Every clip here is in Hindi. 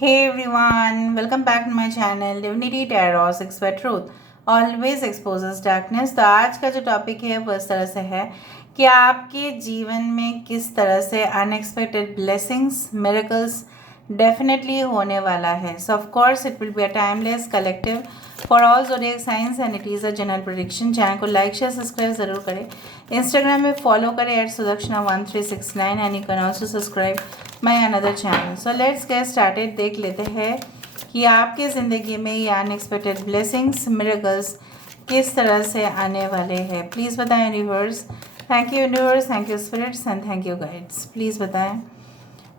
Hey everyone, welcome back to my channel Divinity Tarot Six by Truth Always exposes darkness। तो आज का जो टॉपिक है वो इस तरह से है कि आपके जीवन में किस तरह से अनएक्सपेक्टेड ब्लेसिंग्स मिरेकल्स डेफिनेटली होने वाला है। सो of course it will be a timeless collective for all zodiac science and it is a general prediction. Channel को लाइक शेयर सब्सक्राइब ज़रूर करें। इंस्टाग्राम में फॉलो करें @sudakshana1369 and you can also subscribe my another channel. So let's get started. देख लेते हैं कि आपके ज़िंदगी में ये अनएक्सपेक्टेड ब्लेसिंग्स मिरेकल्स किस तरह से आने वाले हैं। प्लीज़ बताएं universe. Thank you universe, thank you spirits and thank you guides. Please बताएं।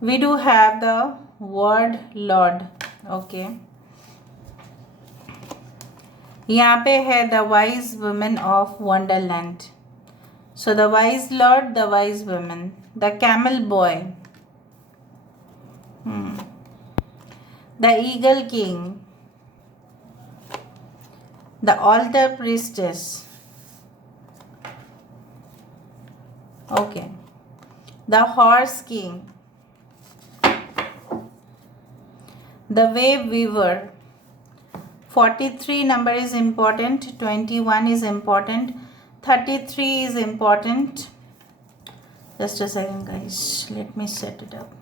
We do have the word lord. Okay, यहाँ पे है the wise women of wonderland. So the wise lord, the wise women, the camel boy, the eagle king, the altar priestess, okay, the horse king, the wave weaver. 43 number is important, 21 is important, 33 is important. Just a second guys, let me set it up.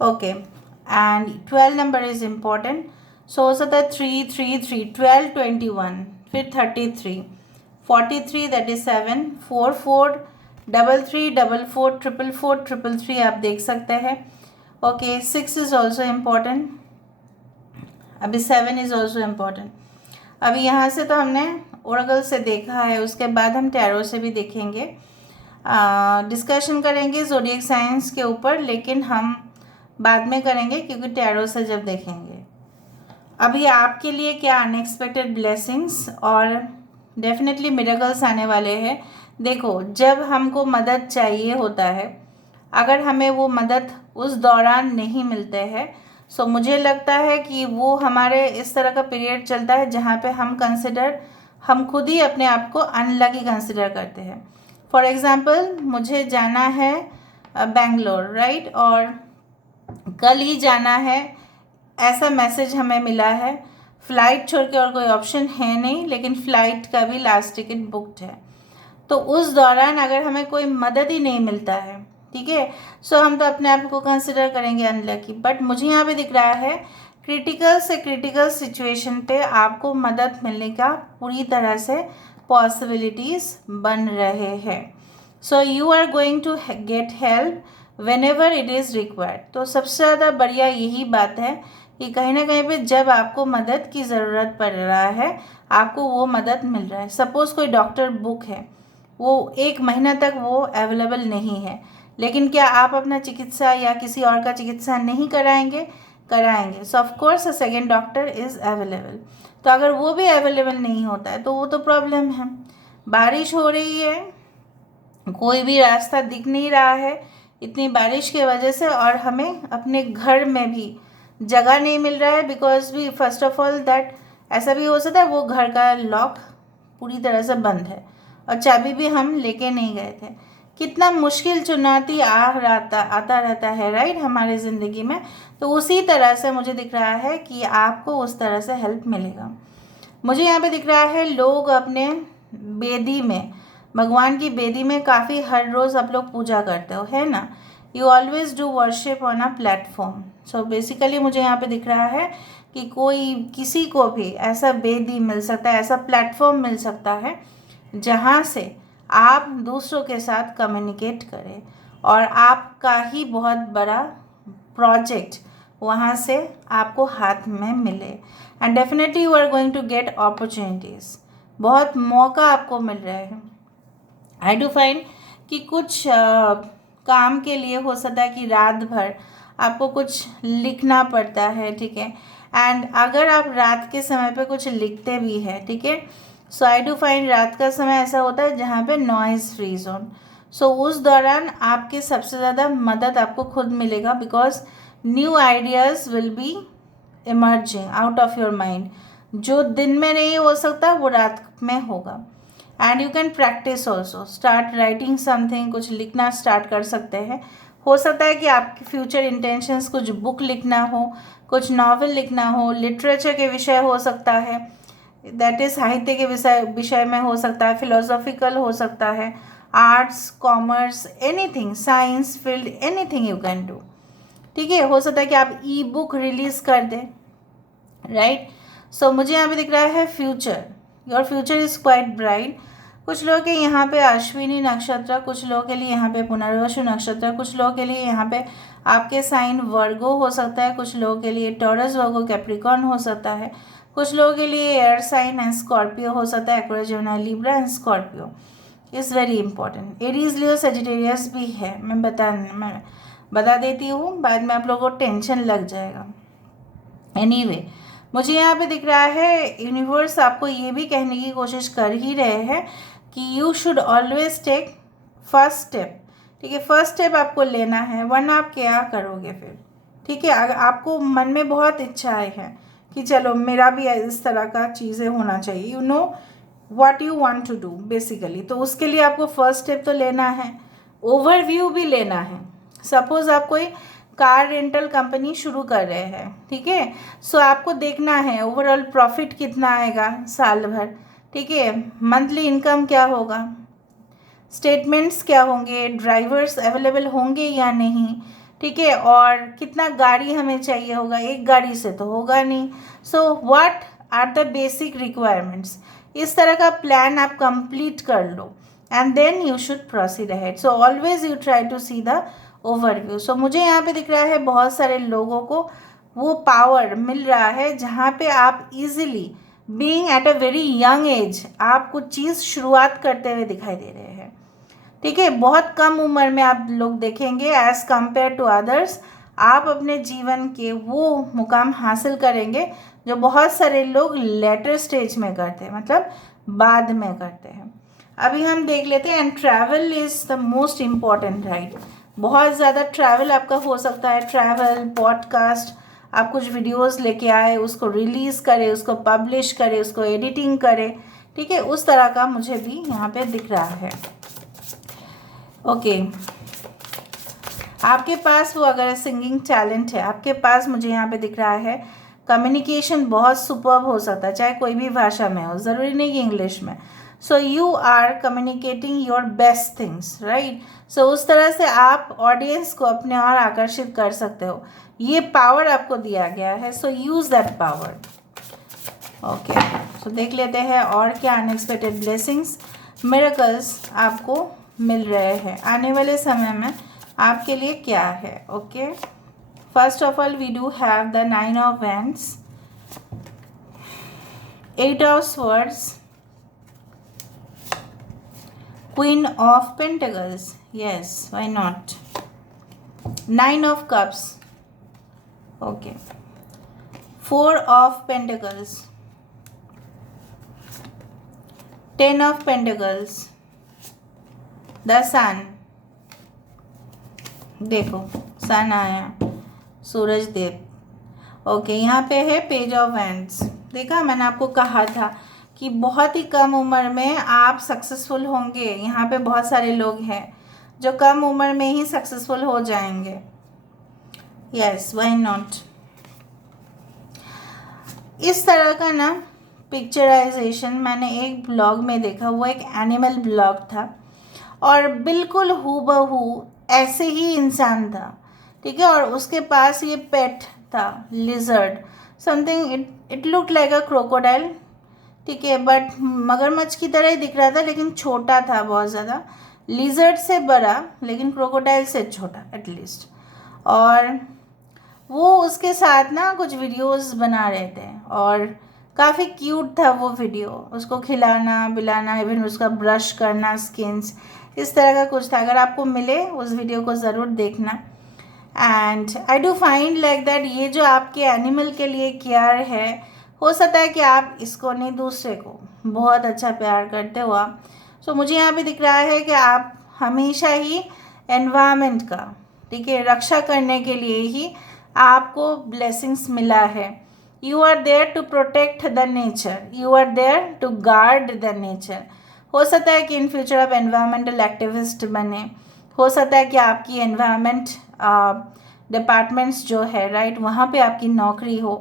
Okay, and 12 number is important. So also the 3 3 3 12 21 फिर 33 43 that is 7 4 4 3 3 4 4 4 4 3 3 आप देख सकते हैं। Okay, 6 is also important. अभी 7 इज़ ऑल्सो इम्पॉर्टेंट। अभी यहाँ से तो हमने ओरेकल से देखा है, उसके बाद हम टैरो से भी देखेंगे, डिस्कशन करेंगे ज़ोडिएक साइंस के ऊपर, लेकिन हम बाद में करेंगे क्योंकि टैरो से जब देखेंगे। अभी आपके लिए क्या अनएक्सपेक्टेड ब्लेसिंग्स और डेफिनेटली मिरेकल्स आने वाले हैं। देखो, जब हमको मदद चाहिए होता है, अगर हमें वो मदद उस दौरान नहीं मिलते हैं, सो मुझे लगता है कि वो हमारे इस तरह का पीरियड चलता है जहाँ पे हम खुद ही अपने आप को अनलकी कंसिडर करते हैं। फॉर एग्ज़ाम्पल, मुझे जाना है बेंगलोर, राइट, और कल ही जाना है, ऐसा मैसेज हमें मिला है। फ़्लाइट छोड़ के और कोई ऑप्शन है नहीं, लेकिन फ़्लाइट का भी लास्ट टिकट बुकड है। तो उस दौरान अगर हमें कोई मदद ही नहीं मिलता है, ठीक है, सो हम तो अपने आप को कंसिडर करेंगे अनलकी। बट मुझे यहाँ पे दिख रहा है क्रिटिकल से क्रिटिकल सिचुएशन पे आपको मदद मिलने का पूरी तरह से पॉसिबिलिटीज़ बन रहे हैं। So you are going to get help whenever it is required. तो सबसे ज़्यादा बढ़िया यही बात है कि कहीं ना कहीं पे जब आपको मदद की ज़रूरत पड़ रहा है, आपको वो मदद मिल रहा है। सपोज़ कोई डॉक्टर बुक है, वो 1 महीना तक वो अवेलेबल नहीं है, लेकिन क्या आप अपना चिकित्सा या किसी और का चिकित्सा नहीं कराएंगे? कराएंगे। सो of course a second doctor is available. तो अगर वो भी अवेलेबल नहीं होता है तो वो तो प्रॉब्लम है। बारिश हो रही है, कोई भी रास्ता दिख नहीं रहा है इतनी बारिश की वजह से, और हमें अपने घर में भी जगह नहीं मिल रहा है बिकॉज भी फर्स्ट ऑफ ऑल दैट ऐसा भी हो सकता है वो घर का लॉक पूरी तरह से बंद है और चाबी भी हम लेके नहीं गए थे। कितना मुश्किल चुनौती आता रहता है, राइट, हमारे ज़िंदगी में। तो उसी तरह से मुझे दिख रहा है कि आपको उस तरह से हेल्प मिलेगा। मुझे यहाँ पे दिख रहा है लोग अपने बेदी में, भगवान की बेदी में काफ़ी हर रोज़ आप लोग पूजा करते हो, है ना। You always do worship on a platform. So basically मुझे यहाँ पे दिख रहा है कि कोई किसी को भी ऐसा बेदी मिल सकता है, ऐसा प्लेटफॉर्म मिल सकता है जहाँ से आप दूसरों के साथ कम्युनिकेट करें और आपका ही बहुत बड़ा प्रोजेक्ट वहाँ से आपको हाथ में मिले। And definitely you are going to get opportunities. बहुत मौका आपको मिल रहे हैं। आई डू फाइंड कि कुछ काम के लिए हो सकता है कि रात भर आपको कुछ लिखना पड़ता है, ठीक है। एंड अगर आप रात के समय पे कुछ लिखते भी हैं, ठीक है, सो आई डू फाइंड रात का समय ऐसा होता है जहाँ पे नॉइज़ फ्री जोन। सो उस दौरान आपके सबसे ज़्यादा मदद आपको खुद मिलेगा because new ideas will be emerging out of your mind. जो दिन में नहीं हो सकता वो रात में होगा। And you can practice also, start writing something, कुछ लिखना स्टार्ट कर सकते हैं। हो सकता है कि आपके फ्यूचर इंटेंशंस कुछ बुक लिखना हो, कुछ नॉवेल लिखना हो, लिटरेचर के विषय हो सकता है, दैट इज साहित्य के विषय में हो सकता है, फिलोसॉफिकल हो सकता है, arts, commerce, anything, science field, anything you can do. ठीक है, हो सकता है कि आप ई बुक रिलीज कर दें, राइट। सो मुझे यहाँ पे दिख रहा है future, your future is quite bright. कुछ लोगों के यहाँ पे अश्विनी नक्षत्र, कुछ लोगों के लिए यहाँ पे पुनर्वसु नक्षत्र, कुछ लोगों के लिए यहाँ पे आपके साइन वर्गो हो सकता है, कुछ लोगों के लिए टॉरस, वर्गो, कैप्रिकॉर्न हो सकता है, कुछ लोगों के लिए एयर साइन एंड स्कॉर्पियो हो सकता है, Aquarius, Gemini, Libra and Scorpio is very important. Aries, Leo, Sagittarius भी है, मैं बता देती हूँ, बाद में आप लोगों को टेंशन लग जाएगा। एनीवे, मुझे यहाँ पे दिख रहा है यूनिवर्स आपको ये भी कहने की कोशिश कर ही रहे हैं कि you should always take first step. ठीक है, फर्स्ट स्टेप आपको लेना है, वरना आप क्या करोगे फिर। ठीक है, अगर आपको मन में बहुत इच्छाएं हैं कि चलो मेरा भी इस तरह का चीज़ें होना चाहिए, you know what you want to do basically, तो उसके लिए आपको फर्स्ट स्टेप तो लेना है, ओवरव्यू भी लेना है। सपोज आप कोई कार रेंटल कंपनी शुरू कर रहे हैं, ठीक है, सो आपको देखना है ओवरऑल प्रॉफिट कितना आएगा साल भर, ठीक है, मंथली इनकम क्या होगा, स्टेटमेंट्स क्या होंगे, ड्राइवर्स अवेलेबल होंगे या नहीं, ठीक है, और कितना गाड़ी हमें चाहिए होगा, एक गाड़ी से तो होगा नहीं। So what are the basic requirements, इस तरह का प्लान आप कंप्लीट कर लो and then you should proceed ahead. So always you try to see the overview. So मुझे यहाँ पे दिख रहा है बहुत सारे लोगों को वो पावर मिल रहा है जहाँ पे आप easily being at a very young age आप कुछ चीज़ शुरुआत करते हुए दिखाई दे रहे हैं। ठीक है, बहुत कम उम्र में आप लोग देखेंगे एज कंपेयर टू अदर्स, आप अपने जीवन के वो मुकाम हासिल करेंगे जो बहुत सारे लोग लेटर स्टेज में करते हैं, मतलब बाद में करते हैं। अभी हम देख लेते हैं, and travel is the most important, right. बहुत ज़्यादा ट्रैवल आपका हो सकता है, ट्रैवल, पॉडकास्ट, आप कुछ वीडियोस लेके आए, उसको रिलीज़ करें, उसको पब्लिश करें, उसको एडिटिंग करें, ठीक है, उस तरह का मुझे भी यहाँ पे दिख रहा है। ओके, आपके पास वो अगर सिंगिंग टैलेंट है आपके पास, मुझे यहाँ पे दिख रहा है कम्युनिकेशन बहुत सुपर्ब हो सकता है, चाहे कोई भी भाषा में हो, ज़रूरी नहीं कि इंग्लिश में। So you are communicating your best things, right. So उस तरह से आप ऑडियंस को अपने और आकर्षित कर सकते हो, ये पावर आपको दिया गया है, so use that power. Okay, so देख लेते हैं और क्या अनएक्सपेक्टेड ब्लेसिंग्स, मिरेकल्स आपको मिल रहे हैं आने वाले समय में आपके लिए क्या है। Okay, first of all we do have the 9 of Wands, 8 of Swords, Queen of Pentacles, yes, why not, 9 of Cups, okay, 4 of Pentacles, 10 of Pentacles, the सन, देखो सन आया, सूरज देव। ओके, यहाँ पे है पेज ऑफ वैंड्स। देखा, मैंने आपको कहा था कि बहुत ही कम उम्र में आप सक्सेसफुल होंगे। यहाँ पे बहुत सारे लोग हैं जो कम उम्र में ही सक्सेसफुल हो जाएंगे। Yes, why not. इस तरह का ना पिक्चराइजेशन मैंने एक ब्लॉग में देखा, वो एक एनिमल ब्लॉग था और बिल्कुल हूबहू ऐसे ही इंसान था, ठीक है, और उसके पास ये पेट था, lizard something, it look like a crocodile, ठीक है, बट मगरमच्छ की तरह ही दिख रहा था, लेकिन छोटा था बहुत ज़्यादा, लिजर्ड से बड़ा लेकिन क्रोकोडाइल से छोटा एटलीस्ट। और वो उसके साथ ना कुछ वीडियोस बना रहे थे और काफ़ी क्यूट था वो वीडियो, उसको खिलाना पिलाना, इवन उसका ब्रश करना, स्किन्स, इस तरह का कुछ था। अगर आपको मिले उस वीडियो को ज़रूर देखना। And I do find like that ये जो आपके एनिमल के लिए केयर है, हो सकता है कि आप इसको नहीं दूसरे को बहुत अच्छा प्यार करते हो आप। सो मुझे यहाँ पे दिख रहा है कि आप हमेशा ही एनवायरनमेंट का, ठीक है, रक्षा करने के लिए ही आपको ब्लेसिंग्स मिला है। You are there to protect the nature, you are there to guard the nature. हो सकता है कि इन फ्यूचर आप एनवायरमेंटल एक्टिविस्ट बने, हो सकता है कि आपकी एनवायरनमेंट डिपार्टमेंट्स जो है राइट, वहाँ पे आपकी नौकरी हो,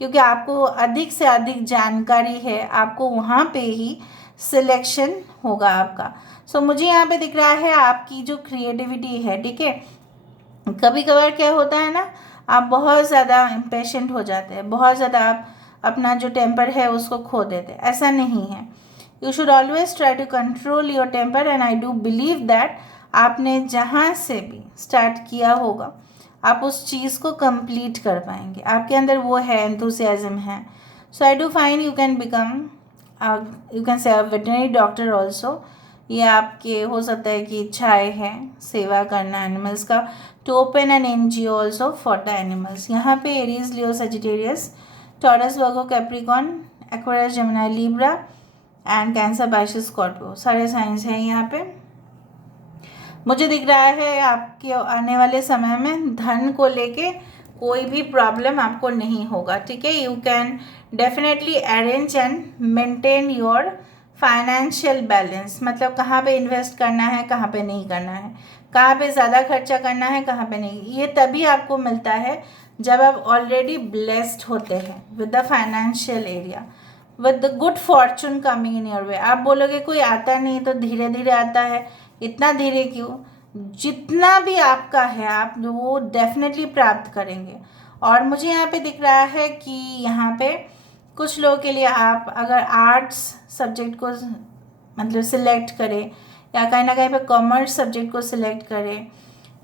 क्योंकि आपको अधिक से अधिक जानकारी है, आपको वहाँ पे ही सिलेक्शन होगा आपका। सो मुझे यहाँ पे दिख रहा है आपकी जो क्रिएटिविटी है, ठीक है। कभी कभार क्या होता है ना, आप बहुत ज़्यादा इम्पेशेंट हो जाते हैं, बहुत ज़्यादा आप अपना जो टेम्पर है उसको खो देते हैं, ऐसा नहीं है। You should always try to control your temper, and I do believe that आपने जहाँ से भी स्टार्ट किया होगा आप उस चीज़ को कंप्लीट कर पाएंगे, आपके अंदर वो है, एंथुसियाज्म है। So I do find you can become, you can say veterinary doctor also. ये आपके हो सकता है कि इच्छाएँ है सेवा करना एनिमल्स का, to open an NGO also for the animals. यहाँ पे Aries, Leo, Sagittarius, Taurus, Virgo, Capricorn, Aquarius, Gemini, Libra and Cancer, Pisces, Scorpio, सारे साइंस हैं यहाँ पे। मुझे दिख रहा है आपके आने वाले समय में धन को लेके कोई भी प्रॉब्लम आपको नहीं होगा, ठीक है। You can definitely arrange and maintain your financial balance, मतलब कहाँ पे इन्वेस्ट करना है, कहाँ पे नहीं करना है, कहाँ पे ज़्यादा खर्चा करना है, कहाँ पे नहीं। ये तभी आपको मिलता है जब आप ऑलरेडी ब्लेस्ड होते हैं with the financial area, with the good Fortune coming in your way. आप बोलोगे कोई आता नहीं तो धीरे धीरे आता है, इतना धीरे क्यों, जितना भी आपका है आप वो डेफिनेटली प्राप्त करेंगे। और मुझे यहाँ पे दिख रहा है कि यहाँ पे कुछ लोगों के लिए आप अगर आर्ट्स सब्जेक्ट को मतलब सिलेक्ट करें, या कहीं ना कहीं पे कॉमर्स सब्जेक्ट को सिलेक्ट करें,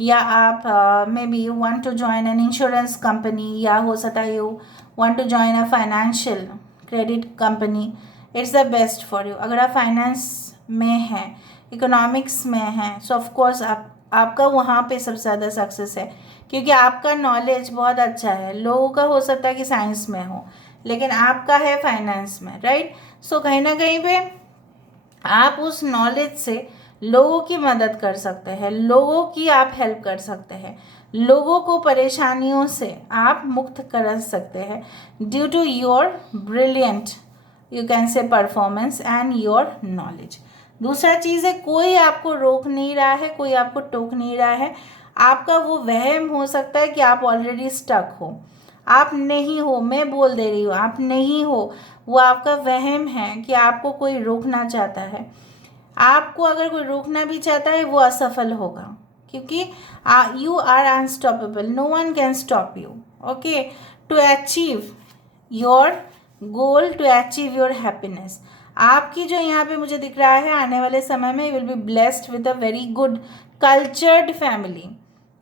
या आप maybe you want to join an insurance company, या हो सकता है you want to join a financial credit company, it's the best for you. अगर आप फाइनेंस में हैं, इकोनॉमिक्स में हैं, सो ऑफ कोर्स आपका वहाँ पे सबसे ज़्यादा सक्सेस है, क्योंकि आपका नॉलेज बहुत अच्छा है। लोगों का हो सकता है कि साइंस में हो, लेकिन आपका है फाइनेंस में, राइट। सो कहीं ना कहीं पे आप उस नॉलेज से लोगों की मदद कर सकते हैं, लोगों की आप हेल्प कर सकते हैं, लोगों को परेशानियों से आप मुक्त कर सकते हैं due to your brilliant, you can say, performance and your knowledge. दूसरा चीज़ है, कोई आपको रोक नहीं रहा है, कोई आपको टोक नहीं रहा है। आपका वो वहम हो सकता है कि आप ऑलरेडी स्टक हो, आप नहीं हो, मैं बोल दे रही हूँ आप नहीं हो, वो आपका वहम है कि आपको कोई रोकना चाहता है। आपको अगर कोई रोकना भी चाहता है वो असफल होगा, क्योंकि you are unstoppable, no one can stop you, okay, to achieve your goal, to achieve your happiness. आपकी जो यहाँ पे मुझे दिख रहा है आने वाले समय में, you will be blessed with a very good cultured family,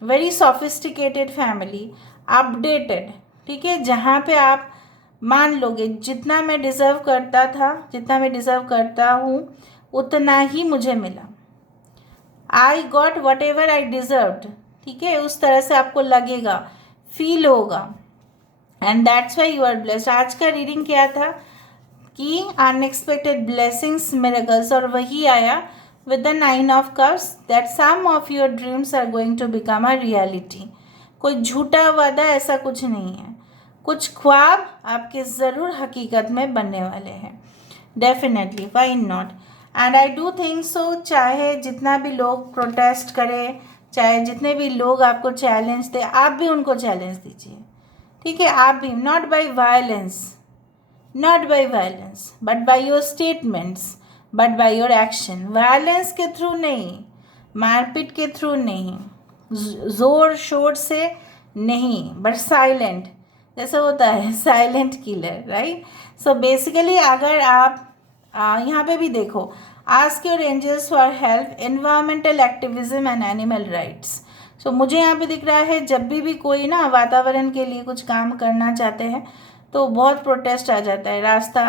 very sophisticated family, updated, ठीक है, जहाँ पे आप मान लोगे जितना मैं डिज़र्व करता था, जितना मैं डिज़र्व करता हूँ उतना ही मुझे मिला, I got whatever I deserved, ठीक है, उस तरह से आपको लगेगा, फील होगा, and that's why you are blessed. आज का रीडिंग क्या था कि अनएक्सपेक्टेड ब्लेसिंग्स, मिरेकल्स, और वही आया with the 9 of cups, that some of your dreams are going to become a reality. कोई झूठा वादा ऐसा कुछ नहीं है, कुछ ख्वाब आपके ज़रूर हकीकत में बनने वाले हैं, definitely, why not. And I do think so, चाहे जितना भी लोग प्रोटेस्ट करें, चाहे जितने भी लोग आपको चैलेंज दें, आप भी उनको चैलेंज दीजिए, ठीक है, आप भी, not by violence, not by violence but by your statements, but by your action. Violence के थ्रू नहीं, मारपीट के थ्रू नहीं, ज़ोर शोर से नहीं, बट साइलेंट, जैसा होता है silent killer, right. So basically अगर आप यहाँ पे भी देखो, ask your angels for help, environmental activism and animal rights. So मुझे यहाँ पे दिख रहा है जब भी कोई ना वातावरण के लिए कुछ काम करना चाहते हैं तो बहुत प्रोटेस्ट आ जाता है, रास्ता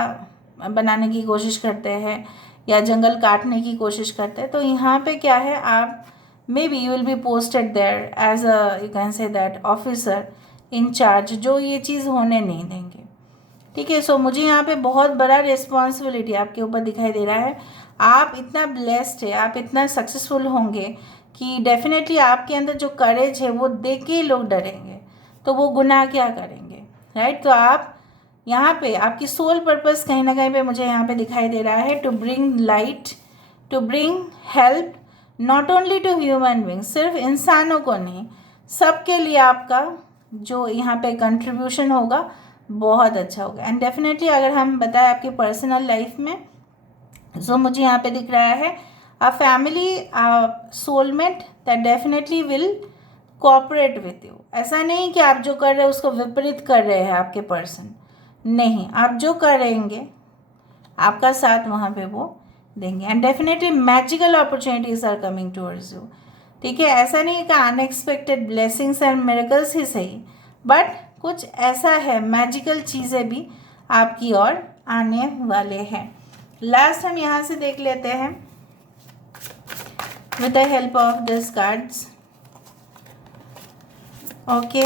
बनाने की कोशिश करते हैं या जंगल काटने की कोशिश करते हैं। तो यहाँ पे क्या है, आप maybe you will be posted there as a, you can say that, officer in charge, जो ये चीज़ होने नहीं देंगे, ठीक है। सो मुझे यहाँ पे बहुत बड़ा रिस्पॉन्सिबिलिटी आपके ऊपर दिखाई दे रहा है। आप इतना ब्लेस्ड है, आप इतना सक्सेसफुल होंगे कि डेफिनेटली आपके अंदर जो करेज है वो देख के ही लोग डरेंगे, तो वो गुनाह क्या करेंगे, राइट। तो आप यहाँ पे आपकी सोल पर्पस कहीं ना कहीं पे मुझे यहाँ पे दिखाई दे रहा है, to bring light, to bring help, not only to human being, सिर्फ इंसानों को नहीं, सबके लिए आपका जो यहाँ पे कंट्रीब्यूशन होगा बहुत अच्छा होगा। एंड डेफिनेटली अगर हम बताएं आपकी पर्सनल लाइफ में, जो मुझे यहाँ पे दिख रहा है, a family soulmate that definitely will cooperate with you. ऐसा नहीं कि आप जो कर रहे हैं उसको विपरीत कर रहे हैं आपके पर्सन, नहीं, आप जो करेंगे आपका साथ वहाँ पे वो देंगे। And definitely magical opportunities are coming towards you, ठीक है। ऐसा नहीं है कि अनएक्सपेक्टेड ब्लेसिंग्स एंड मिरेकल्स ही सही, बट कुछ ऐसा है, मैजिकल चीज़ें भी आपकी ओर आने वाले हैं। लास्ट हम यहाँ से देख लेते हैं with the help of this cards. Okay,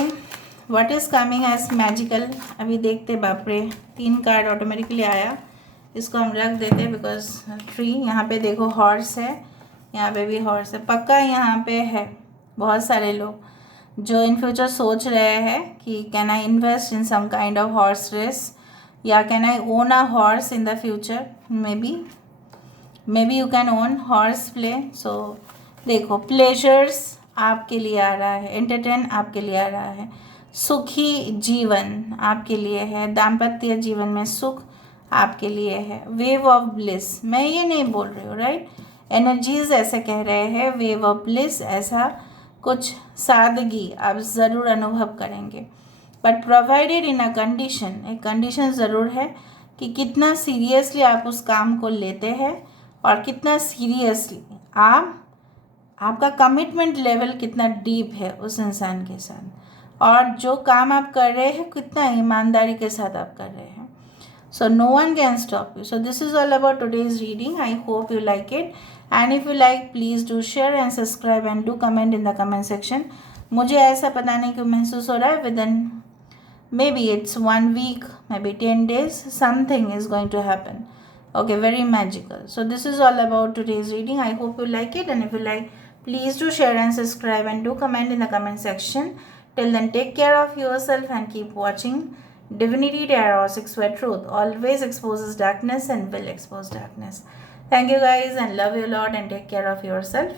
what is coming as magical, अभी देखते। बाप रे, 3 कार्ड ऑटोमेटिकली आया, इसको हम रख देते हैं बिकॉज ट्री, यहाँ पे देखो हॉर्स है, यहाँ पे भी हॉर्स है, पक्का यहाँ पे है बहुत सारे लोग जो इन फ्यूचर सोच रहे हैं कि can I invest in some kind of horse race, या can I own a horse in the future, maybe you can own horse play. So देखो, प्लेजर्स आपके लिए आ रहा है, एंटरटेन आपके लिए आ रहा है, सुखी जीवन आपके लिए है, दाम्पत्य जीवन में सुख आपके लिए है, वेव ऑफ ब्लिस, मैं ये नहीं बोल रही हूँ, राइट, एनर्जीज ऐसे कह रहे हैं, वेव ऑफ ब्लिस, ऐसा कुछ सादगी आप ज़रूर अनुभव करेंगे, but provided in a condition, एक कंडीशन ज़रूर है कि कितना सीरियसली आप उस काम को लेते हैं और कितना सीरियसली आपका कमिटमेंट लेवल कितना डीप है उस इंसान के साथ, और जो काम आप कर रहे हैं कितना ईमानदारी के साथ आप कर रहे हैं। So no one can stop you. So this is all about today's reading. I hope you like it. And if you like, please do share and subscribe and do comment in the comment section. मुझे ऐसा पता नहीं क्यों महसूस हो रहा है, within maybe it's 1 week, maybe 10 days, something is going to happen. Okay, very magical. So this is all about today's reading. I hope you like it. And if you like, please do share and subscribe and do comment in the comment section. Till then, take care of yourself and keep watching Divinity Tarot 6 where truth always exposes darkness and will expose darkness. Thank you guys and love you a lot and take care of yourself.